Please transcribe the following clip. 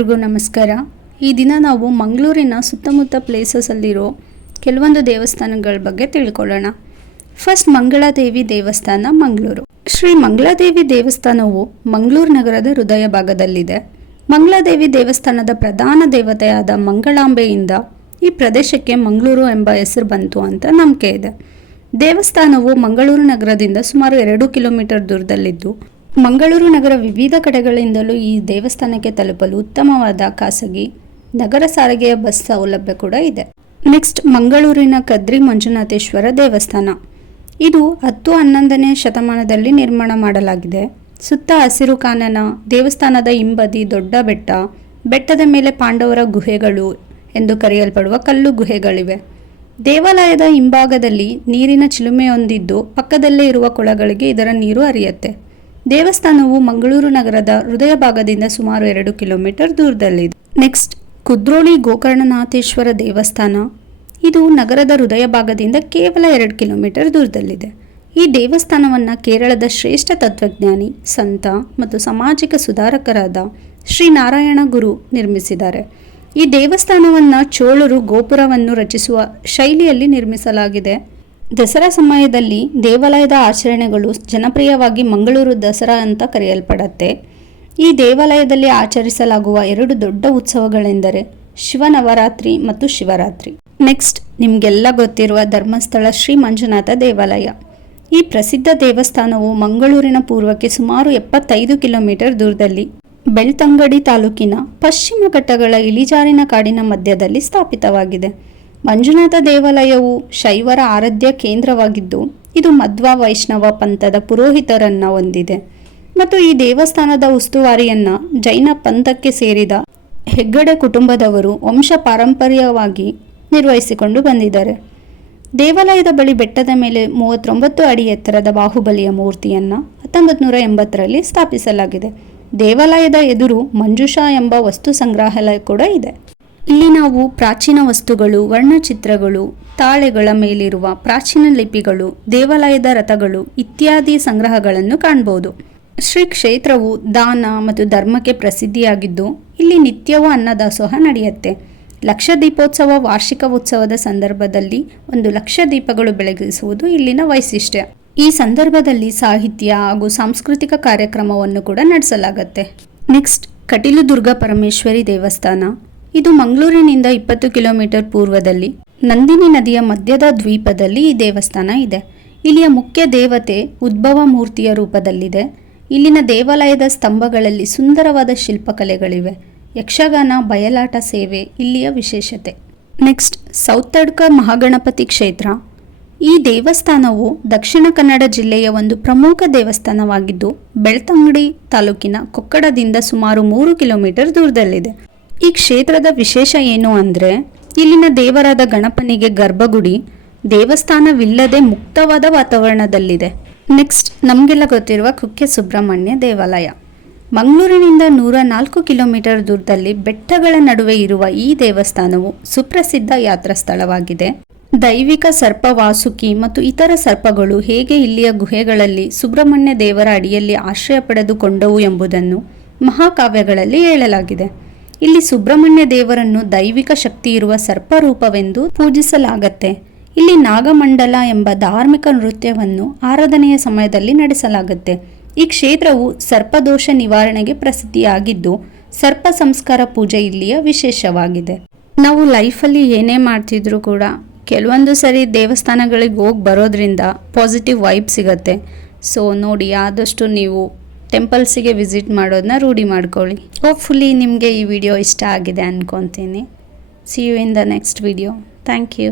ಎಲ್ರಿಗೂ ನಮಸ್ಕಾರ. ಈ ದಿನ ನಾವು ಮಂಗಳೂರಿನ ಸುತ್ತಮುತ್ತ ಪ್ಲೇಸಸಲ್ಲಿರೋ ಕೆಲವೊಂದು ದೇವಸ್ಥಾನಗಳ ಬಗ್ಗೆ ತಿಳ್ಕೊಳ್ಳೋಣ. ಫಸ್ಟ್ ಮಂಗಳಾದೇವಿ ದೇವಸ್ಥಾನ ಮಂಗಳೂರು. ಶ್ರೀ ಮಂಗಳಾದೇವಿ ದೇವಸ್ಥಾನವು ಮಂಗಳೂರು ನಗರದ ಹೃದಯ ಭಾಗದಲ್ಲಿದೆ. ಮಂಗಳಾದೇವಿ ದೇವಸ್ಥಾನದ ಪ್ರಧಾನ ದೇವತೆಯಾದ ಮಂಗಳಾಂಬೆಯಿಂದ ಈ ಪ್ರದೇಶಕ್ಕೆ ಮಂಗಳೂರು ಎಂಬ ಹೆಸರು ಬಂತು ಅಂತ ನಂಬಿಕೆ ಇದೆ. ದೇವಸ್ಥಾನವು ಮಂಗಳೂರು ನಗರದಿಂದ ಸುಮಾರು ಎರಡು ಕಿಲೋಮೀಟರ್ ದೂರದಲ್ಲಿದ್ದು ಮಂಗಳೂರು ನಗರ ವಿವಿಧ ಕಡೆಗಳಿಂದಲೂ ಈ ದೇವಸ್ಥಾನಕ್ಕೆ ತಲುಪಲು ಉತ್ತಮವಾದ ಖಾಸಗಿ ನಗರ ಸಾರಿಗೆಯ ಬಸ್ ಸೌಲಭ್ಯ ಕೂಡ ಇದೆ. ನೆಕ್ಸ್ಟ್ ಮಂಗಳೂರಿನ ಕದ್ರಿ ಮಂಜುನಾಥೇಶ್ವರ ದೇವಸ್ಥಾನ. ಇದು ಹತ್ತು ಹನ್ನೊಂದನೇ ಶತಮಾನದಲ್ಲಿ ನಿರ್ಮಾಣ ಮಾಡಲಾಗಿದೆ. ಸುತ್ತ ಹಸಿರು ಕಾನನ, ದೇವಸ್ಥಾನದ ಹಿಂಬದಿ, ದೊಡ್ಡ ಬೆಟ್ಟ, ಬೆಟ್ಟದ ಮೇಲೆ ಪಾಂಡವರ ಗುಹೆಗಳು ಎಂದು ಕರೆಯಲ್ಪಡುವ ಕಲ್ಲು ಗುಹೆಗಳಿವೆ. ದೇವಾಲಯದ ಹಿಂಭಾಗದಲ್ಲಿ ನೀರಿನ ಚಿಲುಮೆಯೊಂದಿದ್ದು ಪಕ್ಕದಲ್ಲೇ ಇರುವ ಕೊಳಗಳಿಗೆ ಇದರ ನೀರು ಹರಿಯುತ್ತೆ. ದೇವಸ್ಥಾನವು ಮಂಗಳೂರು ನಗರದ ಹೃದಯ ಭಾಗದಿಂದ ಸುಮಾರು ಎರಡು ಕಿಲೋಮೀಟರ್ ದೂರದಲ್ಲಿದೆ. ನೆಕ್ಸ್ಟ್, ಕುದ್ರೋಳಿ ಗೋಕರ್ಣನಾಥೇಶ್ವರ ದೇವಸ್ಥಾನ. ಇದು ನಗರದ ಹೃದಯ ಭಾಗದಿಂದ ಕೇವಲ ಎರಡು ಕಿಲೋಮೀಟರ್ ದೂರದಲ್ಲಿದೆ. ಈ ದೇವಸ್ಥಾನವನ್ನು ಕೇರಳದ ಶ್ರೇಷ್ಠ ತತ್ವಜ್ಞಾನಿ, ಸಂತ ಮತ್ತು ಸಾಮಾಜಿಕ ಸುಧಾರಕರಾದ ಶ್ರೀ ನಾರಾಯಣ ಗುರು ನಿರ್ಮಿಸಿದ್ದಾರೆ. ಈ ದೇವಸ್ಥಾನವನ್ನು ಚೋಳರು ಗೋಪುರವನ್ನು ರಚಿಸುವ ಶೈಲಿಯಲ್ಲಿ ನಿರ್ಮಿಸಲಾಗಿದೆ. ದಸರಾ ಸಮಯದಲ್ಲಿ ದೇವಾಲಯದ ಆಚರಣೆಗಳು ಜನಪ್ರಿಯವಾಗಿ ಮಂಗಳೂರು ದಸರಾ ಅಂತ ಕರೆಯಲ್ಪಡತ್ತೆ. ಈ ದೇವಾಲಯದಲ್ಲಿ ಆಚರಿಸಲಾಗುವ ಎರಡು ದೊಡ್ಡ ಉತ್ಸವಗಳೆಂದರೆ ಶಿವನವರಾತ್ರಿ ಮತ್ತು ಶಿವರಾತ್ರಿ. ನೆಕ್ಸ್ಟ್, ನಿಮಗೆಲ್ಲ ಗೊತ್ತಿರುವ ಧರ್ಮಸ್ಥಳ ಶ್ರೀ ಮಂಜುನಾಥ ದೇವಾಲಯ. ಈ ಪ್ರಸಿದ್ಧ ದೇವಸ್ಥಾನವು ಮಂಗಳೂರಿನ ಪೂರ್ವಕ್ಕೆ ಸುಮಾರು ಎಪ್ಪತ್ತೈದು ಕಿಲೋಮೀಟರ್ ದೂರದಲ್ಲಿ ಬೆಳ್ತಂಗಡಿ ತಾಲೂಕಿನ ಪಶ್ಚಿಮ ಘಟ್ಟಗಳ ಇಳಿಜಾರಿನ ಕಾಡಿನ ಮಧ್ಯದಲ್ಲಿ ಸ್ಥಾಪಿತವಾಗಿದೆ. ಮಂಜುನಾಥ ದೇವಾಲಯವು ಶೈವರ ಆರಾಧ್ಯ ಕೇಂದ್ರವಾಗಿದ್ದು, ಇದು ಮಧ್ವ ವೈಷ್ಣವ ಪಂಥದ ಪುರೋಹಿತರನ್ನ ಹೊಂದಿದೆ. ಮತ್ತು ಈ ದೇವಸ್ಥಾನದ ಉಸ್ತುವಾರಿಯನ್ನ ಜೈನ ಪಂಥಕ್ಕೆ ಸೇರಿದ ಹೆಗ್ಗಡೆ ಕುಟುಂಬದವರು ವಂಶ ಪಾರಂಪರ್ಯವಾಗಿ ನಿರ್ವಹಿಸಿಕೊಂಡು ಬಂದಿದ್ದಾರೆ. ದೇವಾಲಯದ ಬಳಿ ಬೆಟ್ಟದ ಮೇಲೆ ಮೂವತ್ತೊಂಬತ್ತು ಅಡಿ ಎತ್ತರದ ಬಾಹುಬಲಿಯ ಮೂರ್ತಿಯನ್ನು ಹತ್ತೊಂಬತ್ತು ನೂರ ಎಂಬತ್ತರಲ್ಲಿ ಸ್ಥಾಪಿಸಲಾಗಿದೆ. ದೇವಾಲಯದ ಎದುರು ಮಂಜುಷಾ ಎಂಬ ವಸ್ತು ಸಂಗ್ರಹಾಲಯ ಕೂಡ ಇದೆ. ಇಲ್ಲಿ ನಾವು ಪ್ರಾಚೀನ ವಸ್ತುಗಳು, ವರ್ಣಚಿತ್ರಗಳು, ತಾಳೆಗಳ ಮೇಲಿರುವ ಪ್ರಾಚೀನ ಲಿಪಿಗಳು, ದೇವಾಲಯದ ರಥಗಳು ಇತ್ಯಾದಿ ಸಂಗ್ರಹಗಳನ್ನು ಕಾಣಬಹುದು ಶ್ರೀ ಕ್ಷೇತ್ರವು ದಾನ ಮತ್ತು ಧರ್ಮಕ್ಕೆ ಪ್ರಸಿದ್ಧಿಯಾಗಿದ್ದು, ಇಲ್ಲಿ ನಿತ್ಯವೂ ಅನ್ನದಾಸೋಹ ನಡೆಯುತ್ತೆ. ಲಕ್ಷ ದೀಪೋತ್ಸವ ವಾರ್ಷಿಕ ಉತ್ಸವದ ಸಂದರ್ಭದಲ್ಲಿ ಒಂದು ಲಕ್ಷ ದೀಪಗಳು ಬೆಳಗಿಸುವುದು ಇಲ್ಲಿನ ವೈಶಿಷ್ಟ್ಯ. ಈ ಸಂದರ್ಭದಲ್ಲಿ ಸಾಹಿತ್ಯ ಹಾಗೂ ಸಾಂಸ್ಕೃತಿಕ ಕಾರ್ಯಕ್ರಮವನ್ನು ಕೂಡ ನಡೆಸಲಾಗುತ್ತೆ. ನೆಕ್ಸ್ಟ್, ಕಟೀಲು ದುರ್ಗಾ ಪರಮೇಶ್ವರಿ ದೇವಸ್ಥಾನ. ಇದು ಮಂಗಳೂರಿನಿಂದ ಇಪ್ಪತ್ತು ಕಿಲೋಮೀಟರ್ ಪೂರ್ವದಲ್ಲಿ ನಂದಿನಿ ನದಿಯ ಮಧ್ಯದ ದ್ವೀಪದಲ್ಲಿ ಈ ದೇವಸ್ಥಾನ ಇದೆ. ಇಲ್ಲಿಯ ಮುಖ್ಯ ದೇವತೆ ಉದ್ಭವ ಮೂರ್ತಿಯ ರೂಪದಲ್ಲಿದೆ. ಇಲ್ಲಿನ ದೇವಾಲಯದ ಸ್ತಂಭಗಳಲ್ಲಿ ಸುಂದರವಾದ ಶಿಲ್ಪಕಲೆಗಳಿವೆ. ಯಕ್ಷಗಾನ, ಬಯಲಾಟ ಸೇವೆ ಇಲ್ಲಿಯ ವಿಶೇಷತೆ. ನೆಕ್ಸ್ಟ್, ಸೌತಡ್ಕ ಮಹಾಗಣಪತಿ ಕ್ಷೇತ್ರ. ಈ ದೇವಸ್ಥಾನವು ದಕ್ಷಿಣ ಕನ್ನಡ ಜಿಲ್ಲೆಯ ಒಂದು ಪ್ರಮುಖ ದೇವಸ್ಥಾನವಾಗಿದ್ದು, ಬೆಳ್ತಂಗಡಿ ತಾಲೂಕಿನ ಕೊಕ್ಕಡದಿಂದ ಸುಮಾರು ಮೂರು ಕಿಲೋಮೀಟರ್ ದೂರದಲ್ಲಿದೆ. ಈ ಕ್ಷೇತ್ರದ ವಿಶೇಷ ಏನು ಅಂದರೆ, ಇಲ್ಲಿನ ದೇವರಾದ ಗಣಪನಿಗೆ ಗರ್ಭಗುಡಿ ದೇವಸ್ಥಾನವಿಲ್ಲದೆ ಮುಕ್ತವಾದ ವಾತಾವರಣದಲ್ಲಿದೆ. ನೆಕ್ಸ್ಟ್ ನಮಗೆಲ್ಲ ಗೊತ್ತಿರುವ ಕುಕ್ಕೆ ಸುಬ್ರಹ್ಮಣ್ಯ ದೇವಾಲಯ. ಮಂಗಳೂರಿನಿಂದ ನೂರ ನಾಲ್ಕು ಕಿಲೋಮೀಟರ್ ದೂರದಲ್ಲಿ ಬೆಟ್ಟಗಳ ನಡುವೆ ಇರುವ ಈ ದೇವಸ್ಥಾನವು ಸುಪ್ರಸಿದ್ಧ ಯಾತ್ರಾ ಸ್ಥಳವಾಗಿದೆ. ದೈವಿಕ ಸರ್ಪ ವಾಸುಕಿ ಮತ್ತು ಇತರ ಸರ್ಪಗಳು ಹೇಗೆ ಇಲ್ಲಿಯ ಗುಹೆಗಳಲ್ಲಿ ಸುಬ್ರಹ್ಮಣ್ಯ ದೇವರ ಅಡಿಯಲ್ಲಿ ಆಶ್ರಯ ಪಡೆದುಕೊಂಡವು ಎಂಬುದನ್ನು ಮಹಾಕಾವ್ಯಗಳಲ್ಲಿ ಹೇಳಲಾಗಿದೆ. ಇಲ್ಲಿ ಸುಬ್ರಹ್ಮಣ್ಯ ದೇವರನ್ನು ದೈವಿಕ ಶಕ್ತಿ ಇರುವ ಸರ್ಪರೂಪವೆಂದು ಪೂಜಿಸಲಾಗತ್ತೆ. ಇಲ್ಲಿ ನಾಗಮಂಡಲ ಎಂಬ ಧಾರ್ಮಿಕ ನೃತ್ಯವನ್ನು ಆರಾಧನೆಯ ಸಮಯದಲ್ಲಿ ನಡೆಸಲಾಗುತ್ತೆ. ಈ ಕ್ಷೇತ್ರವು ಸರ್ಪದೋಷ ನಿವಾರಣೆಗೆ ಪ್ರಸಿದ್ಧಿಯಾಗಿದ್ದು, ಸರ್ಪ ಸಂಸ್ಕಾರ ಪೂಜೆ ಇಲ್ಲಿಯ ವಿಶೇಷವಾಗಿದೆ. ನಾವು ಲೈಫಲ್ಲಿ ಏನೇ ಮಾಡ್ತಿದ್ರು ಕೂಡ ಕೆಲವೊಂದು ಸರಿ ದೇವಸ್ಥಾನಗಳಿಗೆ ಹೋಗಿ ಬರೋದ್ರಿಂದ ಪಾಸಿಟಿವ್ ವೈಬ್ ಸಿಗತ್ತೆ. ಸೊ, ನೋಡಿ, ಆದಷ್ಟು ನೀವು ಟೆಂಪಲ್ಸಿಗೆ ವಿಸಿಟ್ ಮಾಡೋದನ್ನ ರೂಢಿ ಮಾಡ್ಕೊಳ್ಳಿ. ಹೋಪ್ಫುಲಿ ನಿಮಗೆ ಈ ವಿಡಿಯೋ ಇಷ್ಟ ಆಗಿದೆ ಅಂದ್ಕೊತೀನಿ see you in the next video thank you